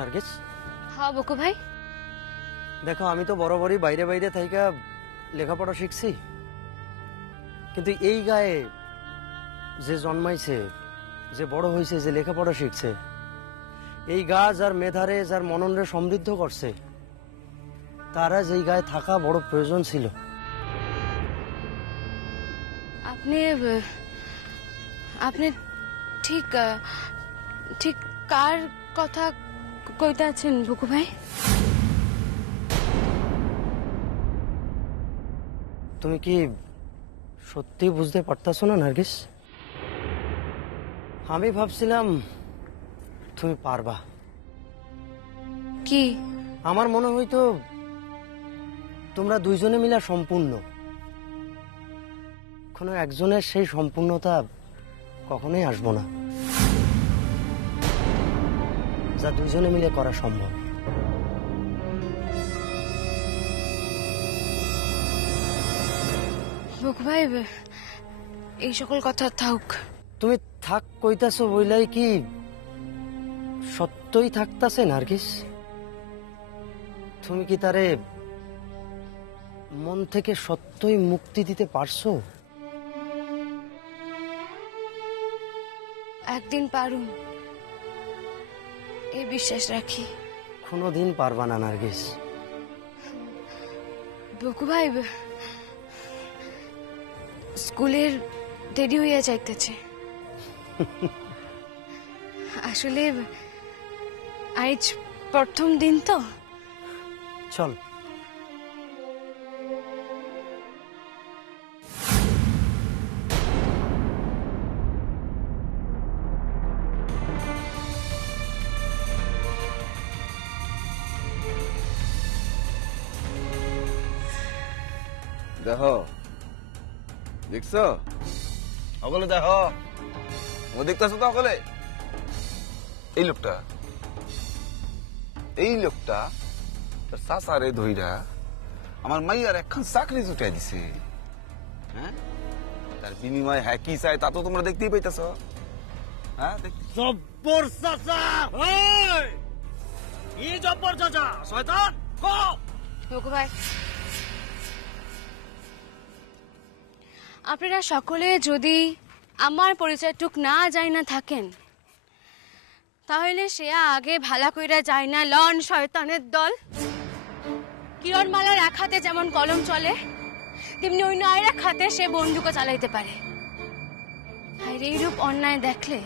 নার্গিস। হ্যাঁ বকু ভাই। দেখো আমি তো বরাবরই বাইরে বাইরে থাইকা লেখাপড়া শিখছি, কিন্তু এই গায়ে যে জন্মাইছে, যে বড় হয়েছে, যে লেখাপড়া শিখছে, এই গা যার মেধারে যার মননরে সমৃদ্ধ করছে, তারা যেই গায়ে থাকা বড় প্রয়োজন ছিল। আপনি আপনি ঠিক ঠিক কার কথা কইতে আছেন বকু ভাই? তুমি কি সত্যি বুঝতে পারতাছো না নার্গিস? আমি ভাবছিলাম তুমি পারবা। কি? আমার মনে হইতো তোমরা দুইজনে মিলে সম্পূর্ণ, কোনো একজনের সেই সম্পূর্ণতা কখনোই আসবো না যা দুইজনে মিলে করা সম্ভব। বকু ভাই এই সকল কথা থাক। তুমি থাক কইতাছো বইলাই কি সত্যই থাকতাছে নার্গিস? তুমি কি তারে মন থেকে সত্যই মুক্তি দিতে পারছো? একদিন পারুম এই বিশ্বাস রাখি। কোনোদিন পারবা না নার্গিস। বকু ভাই স্কুলের দেরি হইয়া যাইতেছে। আসলে আজ প্রথম দিন তো। চল। দেখো, দেখছো সকলে? দেখো ও দেখতেছো তো সকলে? এই লোকটা তার সাসারে ধইরা আমার মাইয়ার একখান চাকরি জুটাই দিছে। হ্যাঁ, তার বিনিময়ে হ্যাঁ কি চাই তা তো তোমরা দেখতেই পাইতেছ। হ্যাঁ, জব্বর চাচা। ওই কি জব্বর চাচা? শয়তান কো। বকু ভাই আপনারা সকলে যদি আমার পরিচয়টুক না যাই না থাকেন, তাহলে সে আগে ভালা কইরা যায় না লন শয়তানের দল। কিরণমালার এক হাতে যেমন কলম চলে, তেমনি অন্য আর এক হাতে সে বন্দুকও চালাইতে পারে। আর এইরূপ অন্যায় দেখলে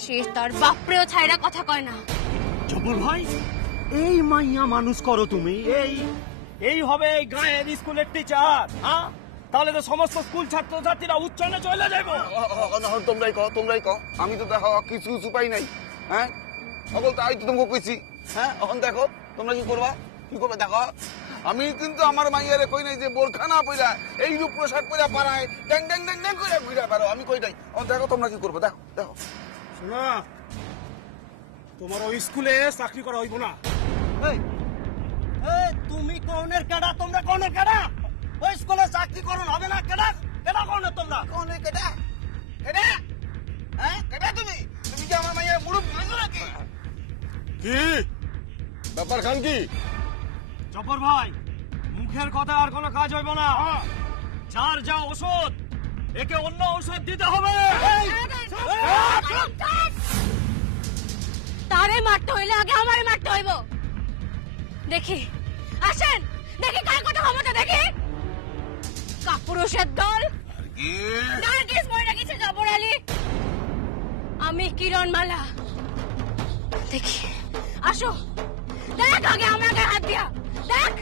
সে তার বাপরেও ছাইরা কথা কয় না। জব্বর ভাই, এই মাইয়া মানুষ করো তুমি? এই হবে এই গায়ের স্কুলের টিচার? হ্যাঁ, তাহলে তো সমস্ত স্কুল ছাত্রছাত্রীরা উচ্চারণে চলে যাইব। তোমরাই কও। আমি তো দেখো কিছু পাই নাই। হ্যাঁ, সকল তাই তো তোমাকে কইছি। হ্যাঁ, এখন দেখো তোমরা কি করবা দেখো। আমি কিন্তু আমার মাইয়ারে কই নাই যে বোরখা না পইরা এই রূপ পোশাক পইরা পারায় ড্যাং ড্যাং ড্যাং ড্যাং কইরা ঘুরে পারো। আমি কই নাই। দেখো তোমরা কি করবে, দেখো দেখো। শোনা, তোমার ওই স্কুলে চাকরি করা হইব না। তুমি কোনের কেডা? তোমরা কোনের কেডা? ওই স্কুলে চাকরি করুন হবে না। কেডা কেডা কোনের? তোমরা কোনে কেডা? কেডা? হ্যাঁ, কেডা তুমি? তুমি কি আমার মাইয়ার মুরুব মানো নাকি? কি ব্যাপার খান কি? জব্বর ভাই, মুখের কথা আর কোনো কাজ হইব না। যার যা ওষুধ, একে অন্য ঔষধ দিতে হবে। তারে মারতে হইলে আগে আমারে মারতে হইব। দেখি, আসেন দেখি কার কথা ক্ষমতা। দেখি কাপুরুষের দল। নার্গিস মরে গেছে জব্বর আলী, আমি কিরণমালা। দেখি, আসো দেখ আগে আমার গায়ে হাত দিয়া দেখ,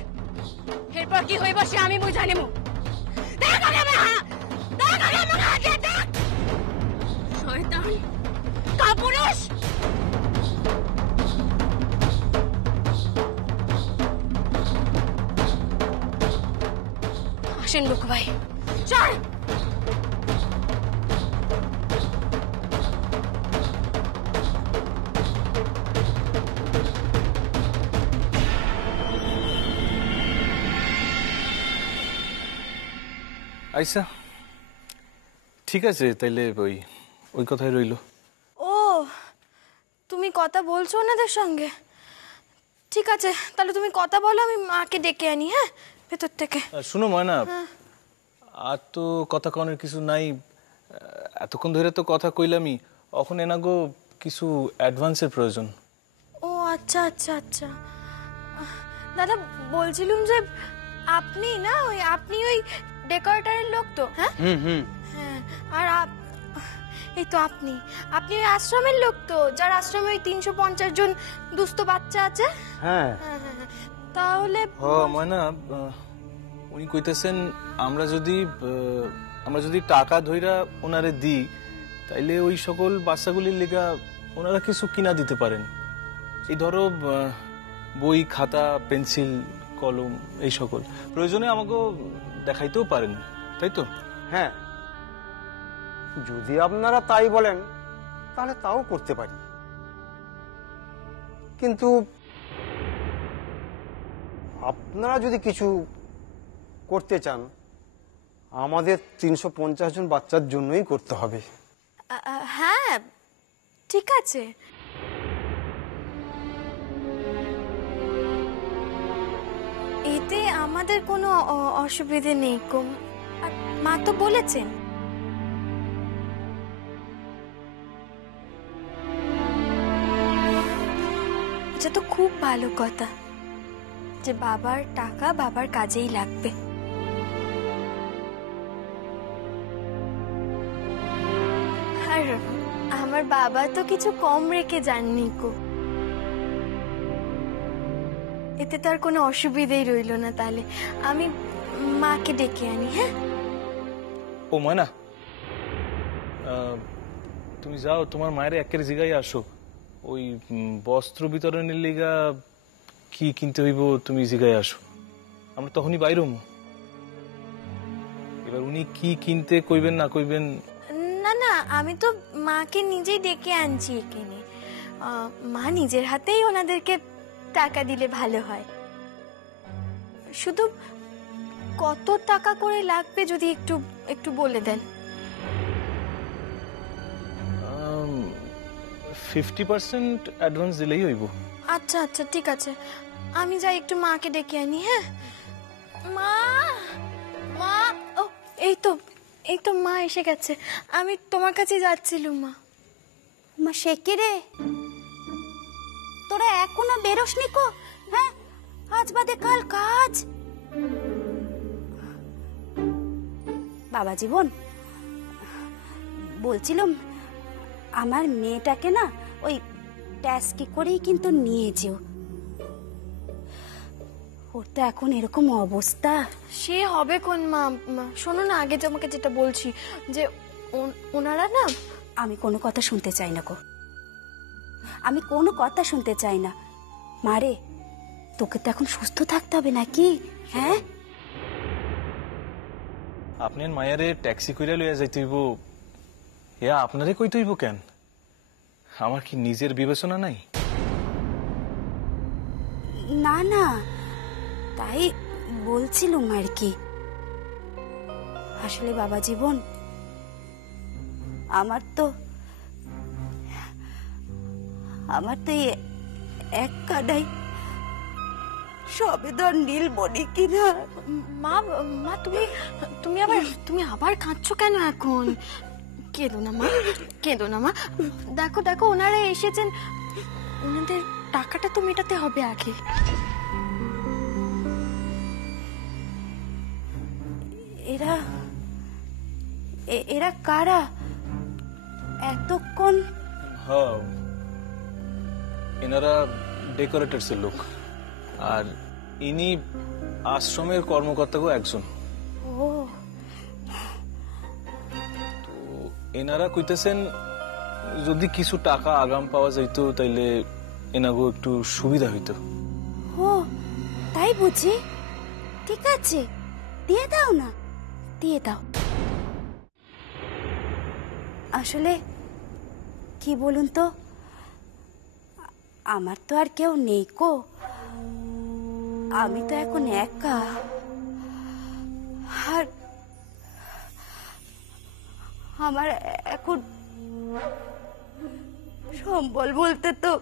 এরপর কি হইব সে আমি বুঝা নেব। দেখ আগে আমার হাত, দেখ আগে আমার হাত দিয়া দেখ। শয়তান কাপুরুষ। আসেন বকু ভাই, চল। আইসা ঠিক আছে, তাইলে ওই কথাই রইল। ও তুমি কথা বলছো ওনাদের সঙ্গে? ঠিক আছে, তাহলে তুমি কথা বলো, আমি মাকে ডেকে আনি, হ্যাঁ, ভেতর থেকে। শুনো ময়না, আর তো কথা কনের কিছু নাই। এতক্ষণ ধরে তো কথা কইলামই, এখন এনাগো কিছু অ্যাডভান্সের প্রয়োজন। ও আচ্ছা আচ্ছা আচ্ছা। দাদা বলছিলাম যে আপনি না আপনি ওই ডেকোরেটরের লোক তো? হ্যাঁ হ্যাঁ। আর এই তো আপনি ওই আশ্রমের লোক তো, যার আশ্রমে ওই 350 জন দুস্থ বাচ্চা আছে? হ্যাঁ হ্যাঁ হ্যাঁ হ্যাঁ। তাহলে ময়না, উনি কইতেছেন আমরা যদি টাকা ধইরা ওনারে দিই, তাইলে ওই সকল বাচ্চাগুলির লেগা ওনারা কিছু কিনা দিতে পারেন। এই ধরো বই, খাতা, পেন্সিল, কলম, এই সকল প্রয়োজনে আমাকে দেখাইতেও পারেন, তাই তো? হ্যাঁ, যদি আপনারা তাই বলেন তাহলে তাও করতে পারি, কিন্তু আপনারা যদি কিছু করতে চান আমাদের 350 জন বাচ্চার জন্যই করতে হবে। হ্যাঁ ঠিক আছে। এতে আমাদের কোনো অসুবিধে নেই গো, আর মা তো বলেছেন। এটা তো খুব ভালো কথা যে বাবার টাকা বাবার কাজেই লাগবে। আর আমার বাবা তো কিছু কম রেখে যাননি গো, এতে তো আর কোনো অসুবিধেই রইল না। তাহলে আমি মাকে ডেকে আনি। হ্যাঁ ও ময়না, তুমি যাও তোমার মায়ের একের জায়গায় আসো, ওই বস্ত্র বিতরণের লিগা কি কিনতে হইব তুমি জিগায় আসো, আমরা তখনই বাইরম। এবার উনি কি কিনতে কইবেন না কইবেন। না না, আমি তো মাকে নিজেই ডেকে আনছি এখানে। মা নিজের হাতেই ওনাদেরকে টাকা দিলে ভালো হয়। শুধু কত টাকা করে লাগবে যদি একটু একটু বলে দেন। 50% অ্যাডভান্স দিলেই হইব। আচ্ছা আচ্ছা ঠিক আছে, আমি যাই একটু মাকে ডেকে আনি। হ্যাঁ মা, মা, ও এই তো মা এসে গেছে। আমি তোমার কাছে যাচ্ছিলাম। মা সে কি রে, তোরা এখনো বেরোসনি কো? হ্যাঁ, আজ বাদে কাল কাজ। বাবা জীবন, বলছিলাম আমার মেয়েটাকে না ওই ট্যাক্সি করেই কিন্তু নিয়ে যেও। ওর তো এখন এরকম অবস্থা। সে হবে কোন মা? শোনো না, আগে তোমাকে যেটা বলছি যে ওনারা না। আমি কোনো কথা শুনতে চাই না গো, আমি কোনো কথা শুনতে চাই না। মারে, তোকে তো এখন সুস্থ থাকতে হবে নাকি? হ্যাঁ, আপনার মায়ারে ট্যাক্সি কইরা লইয়া যাইতে হইব, এ আপনারে কইতে হইব কেন? আমার কি নিজের বিবেচনা নাই? না না, তাই বলছিলুম আর কি। আসলে বাবা জীবন, আমার তো এক কাদাই সবেদর নীল বনি কিনা। মা মা তুমি আবার কাঁদছো কেন এখন? কেঁদো না মা, কেঁদো না মা। দেখো দেখো, ওনারা এসেছেন, ওনাদের টাকাটা তো মেটাতে হবে আগে। এরা কারা এতক্ষণ? হ্যাঁ, এনারা ডেকোরেটরস এর লোক, আর ইনি আশ্রমের কর্মকর্তাগো একজন। ও, তো এনারা কইতেছেন যদি কিছু টাকা আগাম পাওয়া যাইতো তাইলে এনাগো একটু সুবিধা হইতো। ও তাই বুঝি? ঠিক আছে, দিয়ে দাও না, দিয়ে দাও। আসলে কি বলুন তো, আমার তো আর কেউ নেই কো, আমি তো এখন একা। আর আমার এখন সম্বল বলতে তো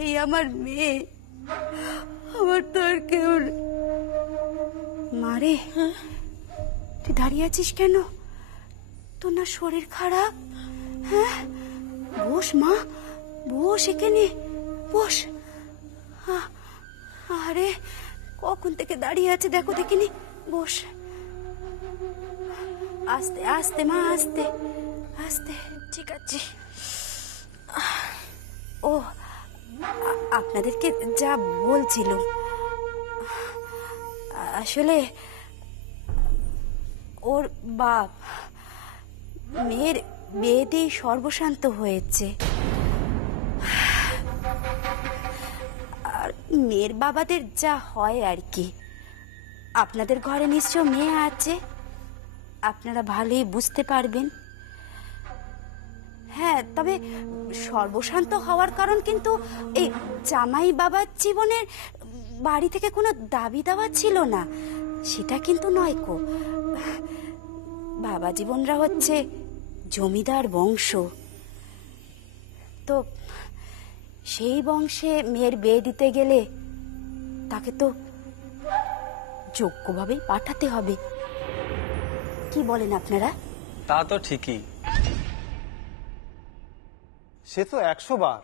এই আমার মেয়ে, আমার তো আর কেউ নেই। মারে, তুই দাঁড়িয়ে আছিস কেন? তোর না শরীর খারাপ? হ্যাঁ, বস মা, বস এখানে, বস। আরে কখন থেকে দাঁড়িয়ে আছে দেখো দেখিনি, বস। আস্তে আস্তে মা, আস্তে আস্তে। ঠিক আছে। ও, আপনাদেরকে যা বলছিল, আসলে ওর বাপ মেয়ের বিয়ে দিয়ে সর্বশান্ত হয়েছে। আর মেয়ের বাবাদের যা হয় আর কি। আপনাদের ঘরে নিশ্চয় মেয়ে আছে, আপনারা ভালোই বুঝতে পারবেন। হ্যাঁ, তবে সর্বশান্ত হওয়ার কারণ কিন্তু এই জামাই বাবার জীবনের বাড়ি থেকে কোনো দাবি দাওয়া ছিল না, সেটা কিন্তু নয় কো। বাবা জীবনরা হচ্ছে জমিদার বংশ, তো সেই বংশে মেয়ের বিয়ে দিতে গেলে তাকে তো যোগ্যভাবেই পাঠাতে হবে। কি বলেন আপনারা? তা তো ঠিকই, সে তো 100 বার।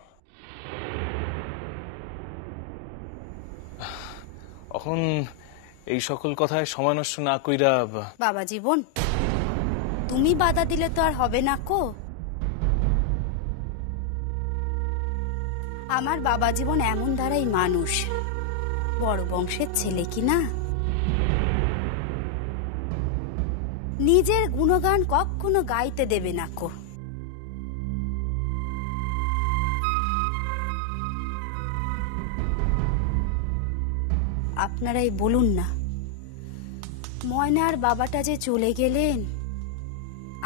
এখন এই সকল কথায় সময় নষ্ট না কইরা বাবা জীবন, তুমি বাধা দিলে তো আর হবে না কো। আমার বাবা জীবন এমন দ্বারাই মানুষ, বড় বংশের ছেলে কি না, নিজের গুণগান কখনো গাইতে দেবে না কো। আপনারাই বলুন না, ময়নার বাবাটা যে চলে গেলেন,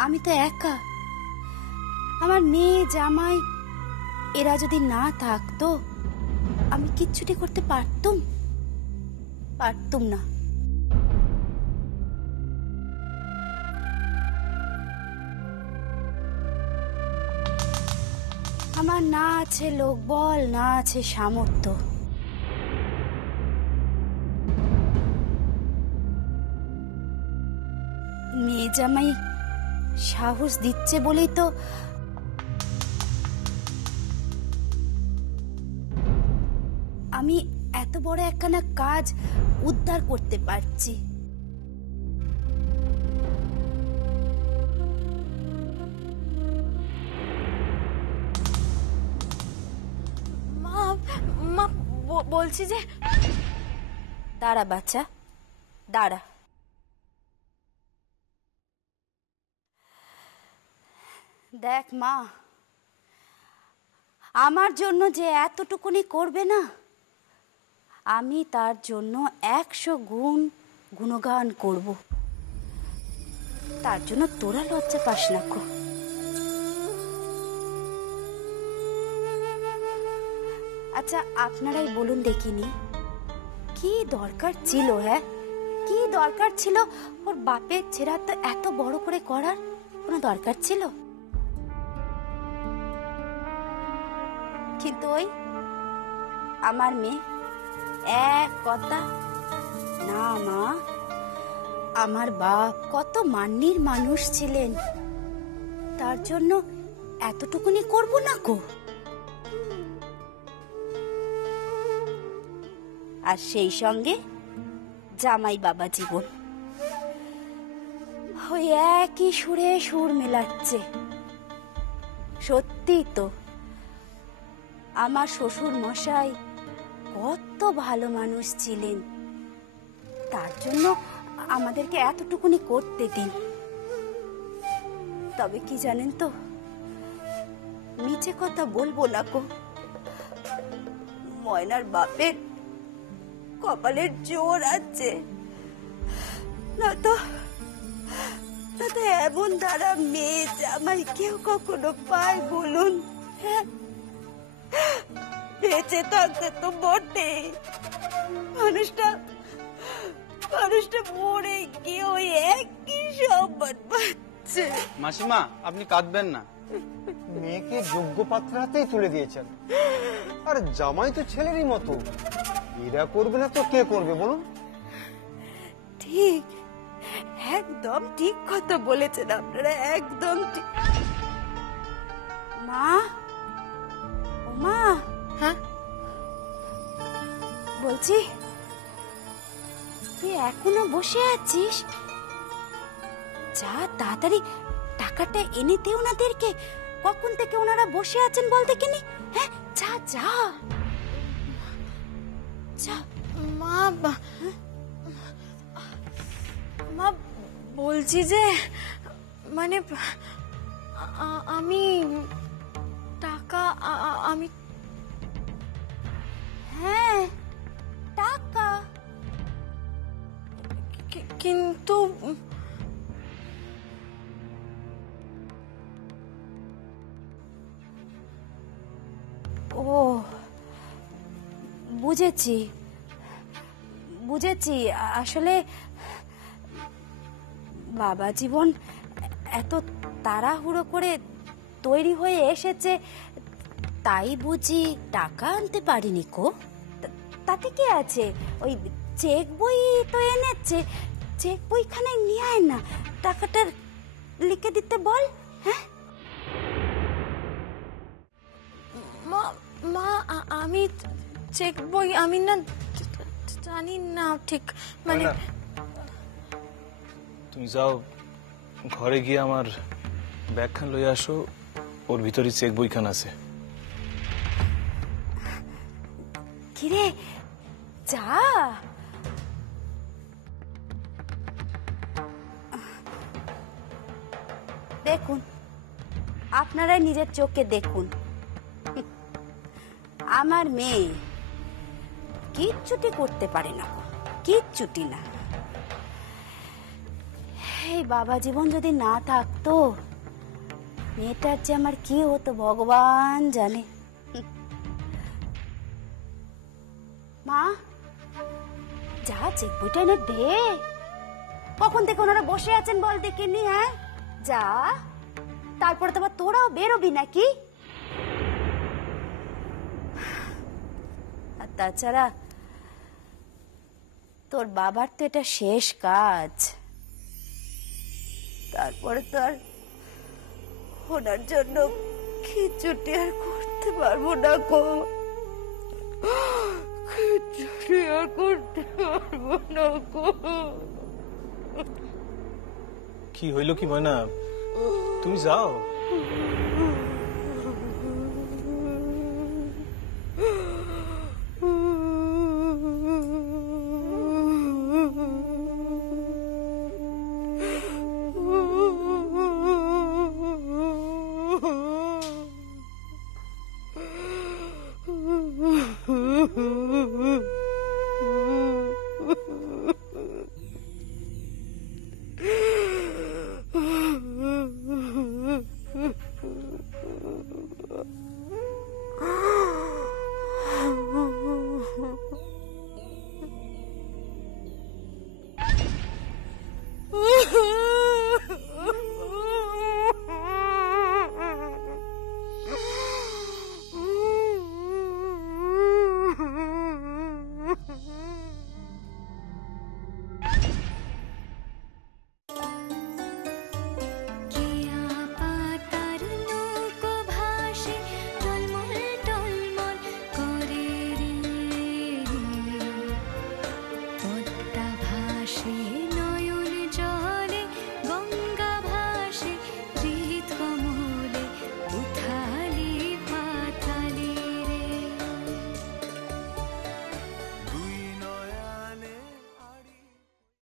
আমি তো একা। আমার মেয়ে জামাই এরা যদি না থাকতো, আমি কিচ্ছুটি করতে পারতুম না। আমার না আছে লোকবল, না আছে সামর্থ্য। মেয়ে জামাই সাহস দিচ্ছে বলেই তো আমি এত বড় একখানা কাজ উদ্ধার করতে পারছি। মা মা বলছি যে, দাঁড়া বাচ্চা, দাঁড়া। দেখ মা, আমার জন্য যে এতটুকুনি করবে না, আমি তার জন্য 100 গুণ গুণগান করব। তার জন্য তোরা লজ্জা পাস না কো। আচ্ছা, আপনারাই বলুন দেখিনি, কি দরকার ছিল? হ্যাঁ, কি দরকার ছিল ওর বাপের ছেড়া তো এত বড় করে করার কোনো দরকার ছিল? কিন্তু ওই আমার মেয়ে এক কথা না। মা, আমার বাপ কত মান্যির মানুষ ছিলেন, তার জন্য এতটুকুনি করব না কো। আর সেই সঙ্গে জামাই বাবা জীবন ওই একই সুরে সুর মেলাচ্ছে। সত্যি তো, আমার শ্বশুর মশাই কত ভালো মানুষ ছিলেন, তার জন্য আমাদেরকে এতটুকুনি করতে দিন। তবে কি জানেন তো, মিছে কথা বলবো না কো, ময়নার বাপের কপালের জোর আছে, না তো এমন দ্বারা মেয়ে জামাই কেউ কখনো পায় বলুন? হ্যাঁ, বেঁচে থাকতে তো বটে, মানুষটা মরে গিয়ে ওই একই সম্মান পাচ্ছে। মাসিমা, আপনি কাঁদবেন না, মেয়েকে যোগ্য পাত্র হাতেই তুলে দিয়েছেন, আর জামাই তো ছেলেরই মতো, এরা করবে না তো কে করবে বলুন? ঠিক, একদম ঠিক কথা বলেছেন আপনারা, একদম ঠিক। মা, ও মা, হ্যাঁ বলছি তুই এখনো বসে আছিস? যা তাড়াতাড়ি টাকাটা এনে দে ওনাদেরকে। কখন থেকে ওনারা বসে আছেন বলতে কিনি? হ্যাঁ, যা যা যা। মা, মা বলছি যে মানে আমি টাকা আমি হ্যাঁ, টাকা কিন্তু ও বুঝেছি বুঝেছি। আসলে বাবা জীবন এত তাড়াহুড়ো করে তৈরি হয়ে এসেছে, তাই বুঝি টাকা আনতে পারিনি কো। তাতে কি আছে, ওই চেক বই তো এনেছে, চেক বইখানে নিয়ে আয় না, টাকাটা লিখে দিতে বল। হ্যাঁ মা, মা আমি চেক বই আমি না জানি না ঠিক, মানে তুমি যাও ঘরে গিয়ে আমার ব্যাগখান লই আসো, ওর ভিতরে চেক বইখান আছে। কিরে যা। দেখুন, আপনারাই নিজের চোখে দেখুন, আমার মেয়ে কিচ্ছুটি করতে পারে না, কিচ্ছুটি না। এই বাবা জীবন যদি না থাকতো, মেয়েটার যে আমার কি হতো ভগবান জানে। মা, যা চেক বইটা এনে দে। কখন থেকে ওনারা বসে আছেন বল দেখিনি? হ্যাঁ যা, তারপরে তো আবার তোরাও বেরোবি নাকি? আর তাছাড়া তোর বাবার তো এটা শেষ কাজ, তারপরে তো আর ওনার জন্য খিচুড়ি আর করতে পারবো না গো, খিচুড়ি আর করতে পারবো না গো। কি হইল কি ময়না, তুমি যাও।